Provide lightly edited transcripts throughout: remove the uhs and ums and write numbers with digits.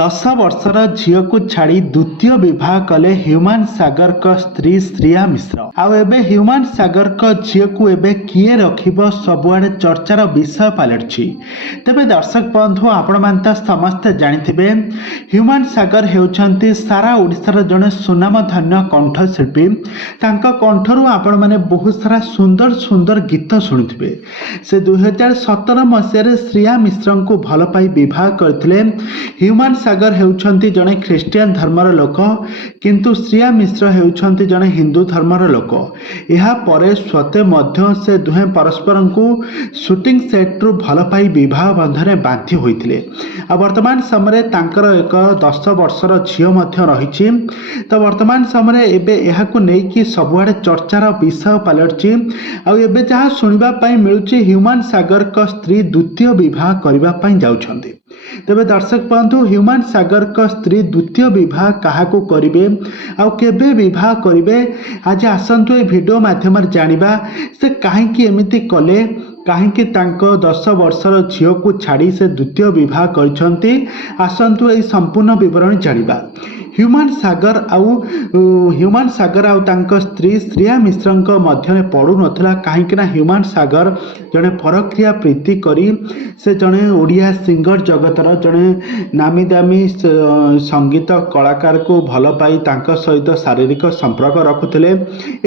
10 ବର୍ଷର ଝିଅକୁ ଛାଡ଼ି ଦ୍ୱିତୀୟ ବିବାହ କଲେ ହ୍ୟୁମାନ ସାଗରଙ୍କ ସ୍ତ୍ରୀ ଶ୍ରିୟା ମିଶ୍ର। ଆଉ ଏବେ ହ୍ୟୁମାନ ସାଗରଙ୍କ ଝିଅକୁ ଏବେ କିଏ ରଖିବ ସବୁଆଡ଼େ ଚର୍ଚ୍ଚାର ବିଷୟ ପାଲଟିଛି। ତେବେ ଦର୍ଶକ ବନ୍ଧୁ, ଆପଣମାନେ ତ ସମସ୍ତେ ଜାଣିଥିବେ ହ୍ୟୁମାନ ସାଗର ହେଉଛନ୍ତି ସାରା ଓଡ଼ିଶାର ଜଣେ ସୁନାମଧନ୍ୟ କଣ୍ଠଶିଳ୍ପୀ। ତାଙ୍କ କଣ୍ଠରୁ ଆପଣମାନେ ବହୁତ ସାରା ସୁନ୍ଦର ସୁନ୍ଦର ଗୀତ ଶୁଣିଥିବେ। ସେ 2017 ମସିହାରେ ଶ୍ରିୟା ମିଶ୍ରଙ୍କୁ ଭଲ ପାଇ ବିବାହ କରିଥିଲେ। ହ୍ୟୁମାନ ସାଗର ହେଉଛନ୍ତି ଜଣେ ଖ୍ରୀଷ୍ଟିଆନ ଧର୍ମର ଲୋକ, କିନ୍ତୁ ଶ୍ରିୟା ମିଶ୍ର ହେଉଛନ୍ତି ଜଣେ ହିନ୍ଦୁ ଧର୍ମର ଲୋକ। ଏହାପରେ ସତ୍ତ୍ୱେ ମଧ୍ୟ ସେ ଦୁହେଁ ପରସ୍ପରଙ୍କୁ ସୁଟିଂ ସେଟ୍ରୁ ଭଲ ପାଇ ବିବାହ ବନ୍ଧନରେ ବାନ୍ଧି ହୋଇଥିଲେ। ଆଉ ବର୍ତ୍ତମାନ ସମୟରେ ତାଙ୍କର ଏକ 10 ବର୍ଷର ଝିଅ ମଧ୍ୟ ରହିଛି। ତ ବର୍ତ୍ତମାନ ସମୟରେ ଏବେ ଏହାକୁ ନେଇକି ସବୁଆଡ଼େ ଚର୍ଚ୍ଚାର ବିଷୟ ପାଲଟିଛି। ଆଉ ଏବେ ଯାହା ଶୁଣିବା ପାଇଁ ମିଳୁଛି ହ୍ୟୁମାନ ସାଗରଙ୍କ ସ୍ତ୍ରୀ ଦ୍ୱିତୀୟ ବିବାହ କରିବା ପାଇଁ ଯାଉଛନ୍ତି। ତେବେ ଦର୍ଶକ ବନ୍ଧୁ, ହ୍ୟୁମାନ ସାଗରଙ୍କ ସ୍ତ୍ରୀ ଦ୍ୱିତୀୟ ବିବାହ କାହାକୁ କରିବେ ଆଉ କେବେ ବିବାହ କରିବେ, ଆଜି ଆସନ୍ତୁ ଏହି ଭିଡ଼ିଓ ମାଧ୍ୟମରେ ଜାଣିବା। ସେ କାହିଁକି ଏମିତି କଲେ, କାହିଁକି ତାଙ୍କ 10 ବର୍ଷର ଝିଅକୁ ଛାଡ଼ି ସେ ଦ୍ୱିତୀୟ ବିବାହ କରିଛନ୍ତି, ଆସନ୍ତୁ ଏହି ସମ୍ପୂର୍ଣ୍ଣ ବିବରଣୀ ଜାଣିବା। ହ୍ୟୁମାନ ସାଗର ଆଉ ତାଙ୍କ ସ୍ତ୍ରୀ ଶ୍ରିୟା ମିଶ୍ରଙ୍କ ମଧ୍ୟରେ ପଡ଼ୁନଥିଲା, କାହିଁକିନା ହ୍ୟୁମାନ ସାଗର ଜଣେ ପରକ୍ରିୟା ପ୍ରୀତି କରି ସେ ଜଣେ ଓଡ଼ିଆ ସିଙ୍ଗର ଜଗତର ଜଣେ ନାମୀ ଦାମୀ ସଙ୍ଗୀତ କଳାକାରକୁ ଭଲ ପାଇ ତାଙ୍କ ସହିତ ଶାରୀରିକ ସମ୍ପର୍କ ରଖୁଥିଲେ।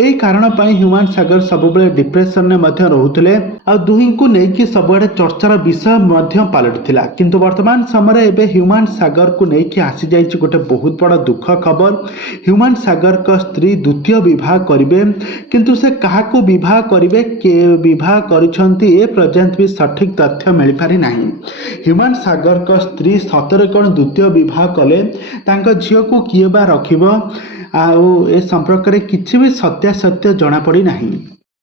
ଏହି କାରଣ ପାଇଁ ହ୍ୟୁମାନ ସାଗର ସବୁବେଳେ ଡିପ୍ରେସନରେ ମଧ୍ୟ ରହୁଥିଲେ। ଆଉ ଦୁହିଁଙ୍କୁ ନେଇକି ସବୁଆଡ଼େ ଚର୍ଚ୍ଚାର ବିଷୟ ମଧ୍ୟ ପାଲଟିଥିଲା। କିନ୍ତୁ ବର୍ତ୍ତମାନ ସମୟରେ ଏବେ ହ୍ୟୁମାନ ସାଗରକୁ ନେଇକି ଆସିଯାଇଛି ଗୋଟେ ବହୁତ ବଡ଼ ଦୁଃଖ ଖବର। ହ୍ୟୁମାନ ସାଗରଙ୍କ ସ୍ତ୍ରୀ ଦ୍ୱିତୀୟ ବିବାହ କରିବେ, କିନ୍ତୁ ସେ କାହାକୁ ବିବାହ କରିବେ, କିଏ ବିବାହ କରିଛନ୍ତି, ଏ ପର୍ଯ୍ୟନ୍ତ ବି ସଠିକ ତଥ୍ୟ ମିଳିପାରି ନାହିଁ। ହ୍ୟୁମାନ ସାଗରଙ୍କ ସ୍ତ୍ରୀ ସତରେ କ'ଣ ଦ୍ୱିତୀୟ ବିବାହ କଲେ, ତାଙ୍କ ଝିଅକୁ କିଏ ବା ରଖିବ, ଆଉ ଏ ସମ୍ପର୍କରେ କିଛି ବି ସତ୍ୟାସତ୍ୟ ଜଣାପଡ଼ି ନାହିଁ।